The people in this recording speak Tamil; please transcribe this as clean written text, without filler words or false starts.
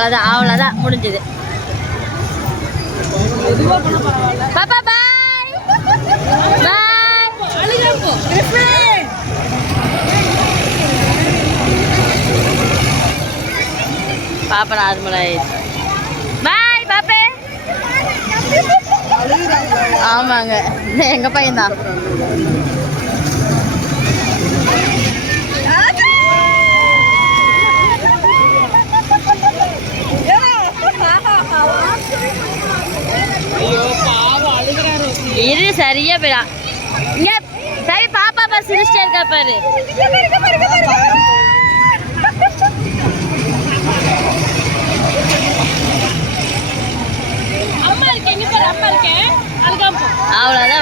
அவ்வளோதான் அவ்வளோதான் முடிஞ்சுது. பாப்பா பாய் பாய். பாப்பா நார்மல் ஆயிடுச்சு. பாய் பாப்பே. ஆமாங்க எங்க பையன்தான். இது சரியா போயிடா. இங்க சரி பாப்பா பா சிரிச்சிட்டே இருக்கா பாரு. அவ்வளோதான்.